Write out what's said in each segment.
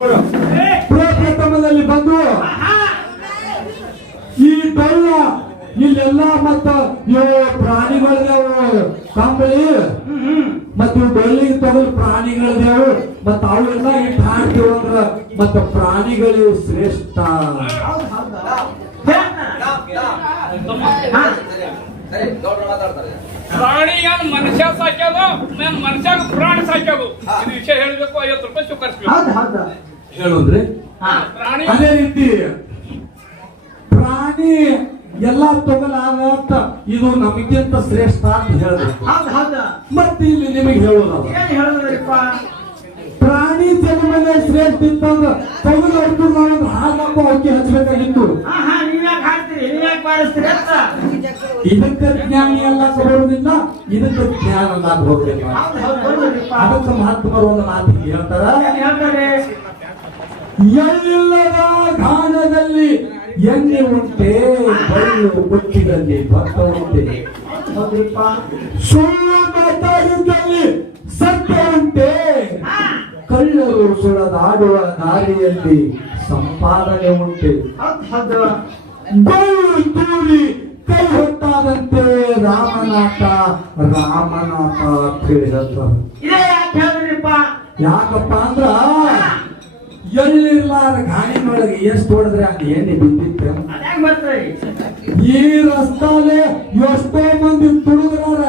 ಪ್ರಪ್ರಥಮದಲ್ಲಿ ಬಂದು ಈ ಡೊಳ್ಳ ಇಲ್ಲೆಲ್ಲ ಮತ್ತ ಇವು ಪ್ರಾಣಿಗಳಿದಾವು ಕಂಬಳಿ ಮತ್ತು ಡೊಳ್ಳಿಗೆ ತಗೊಳ್ ಪ್ರಾಣಿಗಳಿದಾವು ಮತ್ತ ಅವೆಲ್ಲ ಇಟ್ಟು ಹಾಡ್ತೀವಿ ಅಂದ್ರ ಮತ್ತ ಪ್ರಾಣಿಗಳು ಶ್ರೇಷ್ಠ. ಪ್ರಾಣಿಗ ಮನುಷ್ಯ ಸಾಕ್ಯಾದು ಮನುಷ್ಯಾಗ ಪ್ರಾಣಿ ಸಾಕ್ಯಾದು ಇದು ವಿಷಯ ಹೇಳ್ಬೇಕು. 50 ರೂಪಾಯಿ ಸ್ವೀಕರಿಸ್ಬೇಕು ಹೇಳುದ್ರಿ. ಅದೇ ರೀತಿ ಪ್ರಾಣಿ ಎಲ್ಲಾ ತಗೊಲಾದ ಇದು ನಮಗಿಂತ ಶ್ರೇಷ್ಠ ಅಂತ ಹೇಳ್ಬೇಕು. ಮತ್ತೆ ಇಲ್ಲಿ ನಿಮಗೆ ಹೇಳೋದು ಪ್ರಾಣಿ ಜನ್ಮದ ಶ್ರೇಷ್ಠ ಇತ್ತಂದ್ರ ತಗೊಂಡು ನಾವು ಹಾಗಪ್ಪ ಅಕ್ಕಿ ಹಚ್ಚಬೇಕಾಗಿತ್ತು. ಇದಕ್ಕೆ ಜ್ಞಾನಿ ಎಲ್ಲ ಬರುವುದಿಲ್ಲ, ಇದಕ್ಕೆ ಜ್ಞಾನ ಎಲ್ಲ ಬರುವುದಿಲ್ಲ. ಅದಕ್ಕೆ ಮಹಾತ್ಮರು ಒಂದು ಮಾತು ಹೇಳ್ತಾರೆ, ಎಲ್ಲಿಲ್ಲದ ಗಾನದಲ್ಲಿ ಎಣ್ಣೆ ಉಂಟೆ, ಬಳ್ಳು ಕೊಟ್ಟಿದಲ್ಲಿ ಭತ್ತ ಉಂಟೆ, ಸುಳ್ಳು ಮಾತಾಡಿದ್ದಲ್ಲಿ ಸತ್ಯ ಉಂಟೆ, ಕಳ್ಳರು ಸುಳದಾಡುವ ದಾರಿಯಲ್ಲಿ ಸಂಪಾದನೆ ಉಂಟೆ, ಬಳ್ಳು ತೂರಿ ಕೈ ಹೊತ್ತಾದಂತೆ ರಾಮನಾಥ ರಾಮನಾಥ ಅಂತ ಹೇಳಿ ಹೇಳ್ತಾರೆ. ಯಾಕಪ್ಪ ಅಂದ್ರ ಎಲ್ಲಿರ್ಲಾರ ಗಾಣಿನೊಳಗೆ ಎಷ್ಟು ಹೊಡೆದ್ರೆ ಅಲ್ಲಿ ಎಣ್ಣೆ ಬಿದ್ದಿತ್ತು. ಈ ರಸ್ತಾಲೆ ಎಷ್ಟೋ ಮಂದಿ ತುಳಿದ್ರ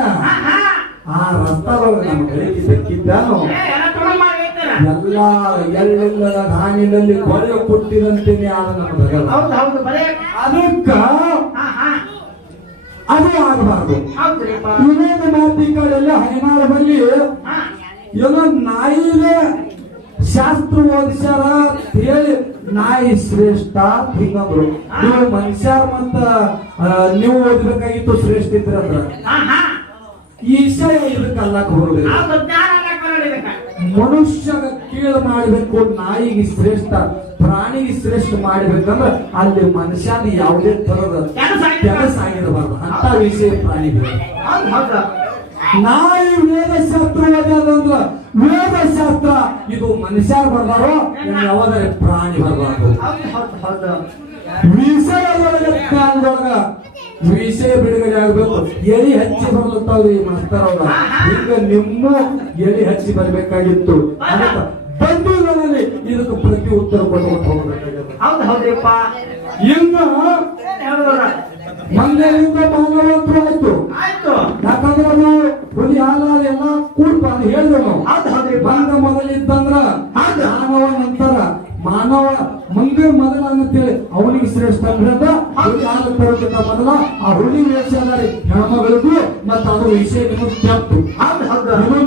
ಆ ರಸ್ತಾದೊಳಗೆ ನಮ್ಮ ಗಳಿಗೆ ಸಿಕ್ಕಿದ್ದಾನು ಎಲ್ಲ ಎಲ್ಲಿಲ್ಲದ ಗಾಣಿನಲ್ಲಿ ಕೊಳೆ ಕೊಟ್ಟಿದಂತೇನೆ ಆದ ನಮ್ಗೆ. ಅದಕ್ಕ ಅದು ಆಗಬಾರ್ದು. ಇನ್ನೊಂದು ಮಾತಿಗಳೆಲ್ಲ ಹೈನಾಳ ಬಲ್ಲಿ ಏನೋ ನಾಯಿಲೆ ಶಾಸ್ತ್ರ ಓದಿಸ್ಯಾರ ಹೇಳಿ ನಾಯಿ ಶ್ರೇಷ್ಠ ಹಿಂಗಂದ್ರು. ನೀವು ಮನುಷ್ಯರ ಮತ್ತ ನೀವು ಓದ್ಬೇಕಾಗಿತ್ತು ಶ್ರೇಷ್ಠ ಇದ್ರ ಅಂದ್ರ ಈಶಾ ಇದಕ್ಕಲ್ಲಕ್ ಬರುದಿಲ್ಲ. ಮನುಷ್ಯಗ ಕೀಳು ಮಾಡಬೇಕು, ನಾಯಿಗೆ ಶ್ರೇಷ್ಠ ಪ್ರಾಣಿಗೆ ಶ್ರೇಷ್ಠ ಮಾಡ್ಬೇಕಂದ್ರ ಅಲ್ಲಿ ಮನುಷ್ಯನ ಯಾವುದೇ ತರದ ಕೆಲಸ ಆಗಿರಬಾರ್ದು ಅಂತ ವಿಷಯ ಪ್ರಾಣಿಗಳು. ನಾಯಿ ವೇದಶಾಸ್ತ್ರ ಓದ್ಯಾದಂದ್ರ ವೇದಶಾಸ್ತ್ರ ಇದು ಮನುಷ್ಯರ ಬರ್ಬಾರೋ ಯಾವಾದರೆ ಪ್ರಾಣಿ ಬರ್ಬಾರ್ದು. ವಿಷಯದೊಳಗ ಜ್ಞಾನದೊಳಗ ವಿಷಯ ಬಿಡುಗಡೆ ಆಗ್ಬೇಕು. ಎಲಿ ಹಚ್ಚಿ ಬರ್ಲತ್ತಾವ್ರಿ ಮಾಸ್ತರವ್ರ, ಈಗ ನಿಮ್ಮ ಎಲಿ ಹಚ್ಚಿ ಬರ್ಬೇಕಾಗಿತ್ತು. ಅದಕ್ಕ ಬಂಧುಗಳಲ್ಲಿ ಇದಕ್ಕೆ ಪ್ರತಿ ಉತ್ತರ ಕೊಟ್ಟು ಹೋಗ್ಬೇಕಾಗಿತ್ತು. ಇನ್ನ ಮಂದಿರಿಂದ ಮಾನವಂತರು ಆಯ್ತು. ಯಾಕಂದ್ರೆ ನಾವು ಹುಲಿ ಹಾಲ ಎಲ್ಲ ಕೂಡ್ಪ ಅಂತ ಹೇಳಿದ್ರು ನಾವು. ಬಂದ ಮೊದಲಿದ್ದಂದ್ರ ಮಾನವ ನಂತರ ಮಾನವ ಮಂಗ ಮೊದಲ ಅಂತೇಳಿ ಅವನಿಗೆ ಶ್ರೇಷ್ಠ ಅಂದ್ರೆ ಹುಲಿ ಹಾಲು ತರೋದಕ್ಕ ಮೊದಲ ಆ ಹುಲಿ ವೇಷ ಹೆಣ್ಮಗಳಿಗೂ ಮತ್ತ ಅದು ವಿಷಯ ನಿಮಗೆ ತಪ್ಪು.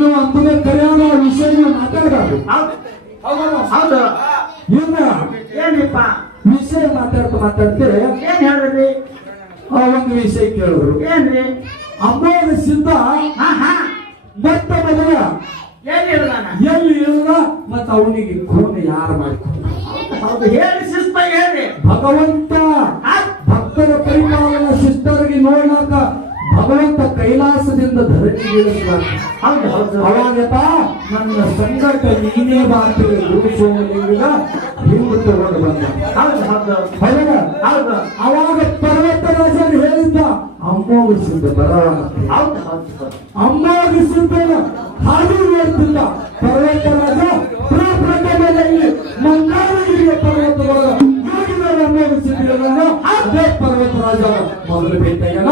ನೀವು ಅಂತದೇ ಕರೆಯಾದ ವಿಷಯ ಮಾತಾಡಬಾರ್ದು. ಇನ್ನ ಏನಪ್ಪ ವಿಷಯ ಮಾತಾಡ್ತೇವೆ ಏನ್ ಹೇಳ್ರಿ? ಒಂದು ವಿಷಯ ಕೇಳಿದ್ರು. ಏನ್ರಿ? ಅಮ್ಮನ ಸಿದ್ಧ ಮೊಟ್ಟ ಮೊದಲ ಎಲ್ಲಿ ಇಲ್ಲ ಮತ್ತ ಅವನಿಗೆ ಖೂನ್ ಯಾರು ಮಾಡ್ಕೊಂಡು ಹೇಳಿ ಶಿಸ್ತಾಗಿ ಹೇಳ್ರಿ. ಭಗವಂತ ಭಕ್ತರ ಪರಿಪಾಲನ ಶಿಷ್ಟರಿಗೆ ನೋಡ್ಲಾಕ ಭಗವಂತ ಕೈಲಾಸದಿಂದ ಧರಣಿಗಿಳಿಸ್ಲಾಕ ಅವಾಗತ ನನ್ನ ಸಂಗಟ ನೀನೇ ಬಾತಿಗೆ ಗುರುಸೋಲಿಂಗ ಹಿಂದೆ ತಗೊಂಡು ಬಂದ. ಅವಾಗ ಪರ್ವತರಾಜರು ಹೇಳಿದ್ದ ಅಮ್ಮೋಗಿಸಿದ್ದ ಬರವಣಿಗೆ ಅಮ್ಮೋಗಿಸಿದ್ದ ಹಾಗೆ ಹೇಳ್ತಿಲ್ಲ. ಪರ್ವತರಾಜ ಪ್ರಪ್ರಥಮದಲ್ಲಿ ಮಂಗಾರಗಿರಿಯ ಪರ್ವತದೊಳಗ ಅಮ್ಮೋಗಿಸಿದ್ದ ಅದೇ ಪರ್ವತರಾಜ ಮೊದಲು ಭೇಟಿಯಾಗಲ್ಲ.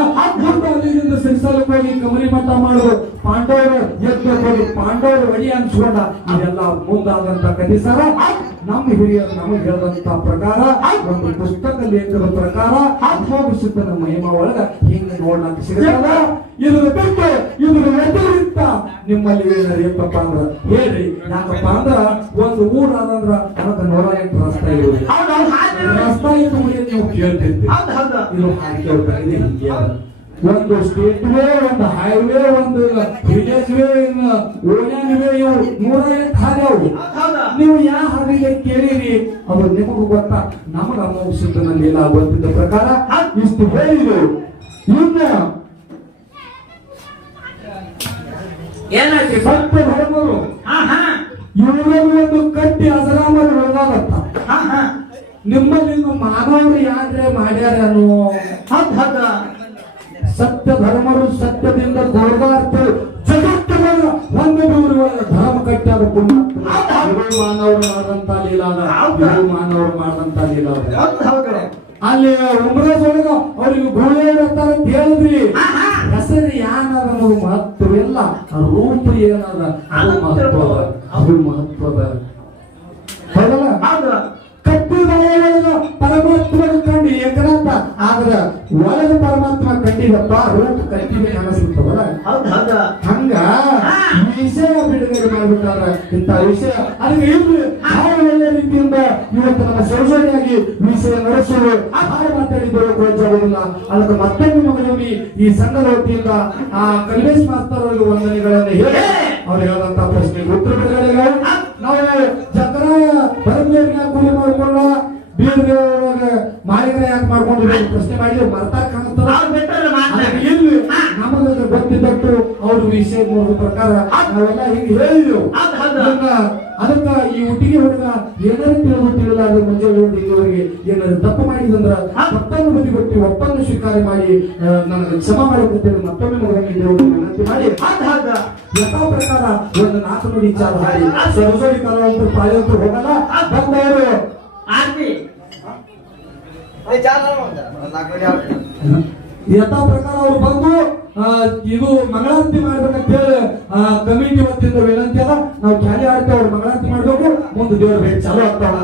ಅಲ್ಲಿಂದ ಸಿರಿಸಲಕ್ಕೆ ಹೋಗಿ ಕಮರಿ ಮಠ ಮಾಡುವ ಪಾಂಡವರು ಎದ್ದು ಪಾಂಡವರು ಒಡಿ ಅನ್ಸ್ಕೊಂಡ ಇದೆಲ್ಲ ಮುಂದಾದಂತ ಕಥಿಸಾರ. ನಮ್ಮ ಹಿರಿಯರು ನಮಗೆ ಹೇಳಿದಂತ ಪ್ರಕಾರ ಒಂದು ಪುಸ್ತಕ ಲೇಖದ ಪ್ರಕಾರ ಅಮ್ಮೋಗಿಸಿದ್ದನ ಮಹಿಮಾ ಒಳಗ ಹಿಂಗ ನೋಡ್ಲಕ್ಕೆ ಸಿಗಲ್ಲ. ಇದ್ರ ಬಿಟ್ಟು ಇದ್ರ ವ್ಯತಿರಿಕ್ತ ನಿಮ್ಮಲ್ಲಿ ಏನಪ್ಪ ಅಂದ್ರ ಹೇಳ್ರಿ. ಯಾಕಪ್ಪ ಅಂದ್ರ ಒಂದು ಊರಾದಂದ್ರ ಅದಕ್ಕೆ 108 ರಸ್ತೆ ಇರುವುದು. ರಸ್ತೆ ಇದ್ದು ನೀವು ಕೇಳ್ತಿರ್ತೀವಿ. ಇದು ಹಾಗೆ ಕೇಳ್ತಾರೆ. ಒಂದು ಸ್ಟೇಟ್ ವೇ, ಒಂದು ಹೈವೇ, ಒಂದು ವಿಲೇಜ್ ವೇ, ಓನ್ಯಾನ್ ವೇ, ಇವು 108 ಹಾಗೆ ಅವು. ನೀವು ಯಾವ ಹಾದಿಗೆ ಕೇಳಿರಿ ಅದು ನಿಮಗೂ ಗೊತ್ತಾ. ನಮಗ ಅಮೋಘ ಗೊತ್ತಿದ್ದ ಪ್ರಕಾರ ಇಷ್ಟು ಹೇಳಿದ್ರು. ಇನ್ನ ಏನಾಯ್ತು? ಸತ್ಯ ಧರ್ಮರು ಇವರಲ್ಲಿ ಒಂದು ಕಟ್ಟಿ ಅಜರಾಮರು ಹೋಗಾಗತ್ತ ಹಾ ಹಾ ನಿಮ್ಮಲ್ಲಿ ಇನ್ನು ಮಾನವರು ಯಾರ್ರೆ ಮಾಡ್ಯಾರ ಅನ್ನೋ ಹೌದ್ ಹೌದು ಸತ್ಯ ಧರ್ಮರು ಸತ್ಯದಿಂದ ಗೌರವಾರ್ಥ ಜಗತ್ತಿನ ಒಂದು ಒಳಗೆ ಧರ್ಮ ಕಟ್ಟ್ಯಾರ ಮಾನವರು ಮಾಡಿದಂತ ಲೀಲಾದ ಮಾನವರು ಮಾಡಿದಂತ ಲೀಲಾದ ಹೌದ್ ಹೌದು ಅಲ್ಲಿ ಉಮ್ರಾಜ್ ಒಳಗ ಅವ್ರಿಗೆ ಗೋಳೆ ಇರ್ತಾರ ಅಂತ ಹೇಳಿದ್ರಿ ಹೆಸರು ಏನದ ಅನ್ನೋದು ಮಹತ್ವ ಇಲ್ಲ ರೂಪ ಏನದ ಅದು ಮಹತ್ವ ಅದ ಅದು ಮಹತ್ವ ಅದ ಹೌದಲ್ಲ ಹೌದು ಕಟ್ಟಿದ ಒಳಗ ಪರಮಾತ್ಮ ಕಂಡು ಏಕನಾಥ ಆದ್ರ ಒಳಗ ಪರಮಾತ್ಮ ಕಂಡಿದಪ್ಪ ರೂಪ ಕಟ್ಟಿದ ಅನಿಸುತ್ತವಲ್ಲ ಹೌದ್ ಹೌದು ಹಂಗ ವಿಷಯ ಬಿಡುಗಡೆ ಮಾಡ್ಬಿಟ್ಟಾರ ಇಂತ ವಿಷಯ ಅದಕ್ಕೆ ಇವ್ರು ಬಹಳ ಒಳ್ಳೆ ರೀತಿಯಿಂದ ಇವತ್ತು ನಮ್ಮ ಸಂಶೋಧನೆಯಾಗಿ ವಿಷಯ ನಡೆಸುವುದು ಹಾಗೆ ಮಾತಾಡಿದ್ದೇವೆ ಕೋಚಾಗುವುದಿಲ್ಲ ಅದಕ್ಕೆ ಮತ್ತೊಂದು ಮಗನಿಗೆ ಈ ಸಂಘದ ವತಿಯಿಂದ ಆ ಕಲ್ಲೇಶ್ ಮಾಸ್ತರ್ ಅವರಿಗೆ ವಂದನೆಗಳನ್ನು ಹೇಳಿ ಅವ್ರು ಹೇಳಿದಂತ ಪ್ರಶ್ನೆಗೆ ಉತ್ತರ ಬಿಡುಗಡೆಗೆ ನಾವು ಜಕರಾಯ ಬರಬೇಕಿನ ಕೂಲಿ ಮಾಡ್ಕೊಂಡ ಬೀರ್ಗೆ ಮಾಳಿಗೆ ಯಾಕೆ ಮಾಡ್ಕೊಂಡಿರೋ ಪ್ರಶ್ನೆ ಮಾಡಿ ಮರ್ತಾ ಕಾಣುತ್ತಲ್ಲ ಅವ್ರು ಬಿಟ್ಟಲ್ಲ ಮಾತ್ರ ಇಲ್ಲಿ ನಮಗೆ ಗೊತ್ತಿದ್ದಟ್ಟು ಅವ್ರ ವಿಷಯ ಪ್ರಕಾರ ನಾವೆಲ್ಲ ಹಿಂಗೆ ಹೇಳಿದೆವು ಹೌದ್ ಹೌದು ಅದಕ್ಕ ಈ ಹುಟ್ಟಿಗೆ ಹುಡುಗ ಏನಾರು ತಿಳಿದಿಲ್ಲ ಅದ್ರ ಮುಂಜಾನೆ ಇಲ್ಲಿವರೆಗೆ ಏನಾದ್ರು ತಪ್ಪು ಮಾಡಿದಂದ್ರ ತಪ್ಪನ್ನು ಬದಿಗೊತ್ತಿ ಒಪ್ಪನ್ನು ಸ್ವೀಕಾರ ಮಾಡಿ ನನಗೆ ಕ್ಷಮ ಮಾಡಿಕೊಡ್ತೇವೆ ಮತ್ತೊಮ್ಮೆ ಮಗನಿಗೆ ವಿನಂತಿ ಮಾಡಿ ಹೌದ್ ಹೌದು ಯಥಾ ಪ್ರಕಾರ ಒಂದು 4 ನುಡಿ ಚಾಲ ಹಾಡಿ ಸರಸ್ವತಿ ಕಲಾವಂತರು ಪಾಳಿಯಂತರು ಹೋಗಲ್ಲ ಬಂದವರು ಆರ್ತಿ ಯಥಾ ಪ್ರಕಾರ ಅವ್ರು ಬಂದು ಇದು ಮಂಗಳಾರತಿ ಮಾಡ್ಬೇಕಂತ ಹೇಳಿ ಕಮಿಟಿ ವತಿಯಿಂದ ವಿನಂತಿ ಅದ ನಾವು ಖ್ಯಾಲಿ ಆಡ್ತೇವೆ ಅವ್ರು ಮಂಗಳಾರತಿ ಮಾಡ್ಬೇಕು ಮುಂದೆ ದೇವ್ರ ಭೇಟಿ ಚಾಲು ಆಗ್ತಾವ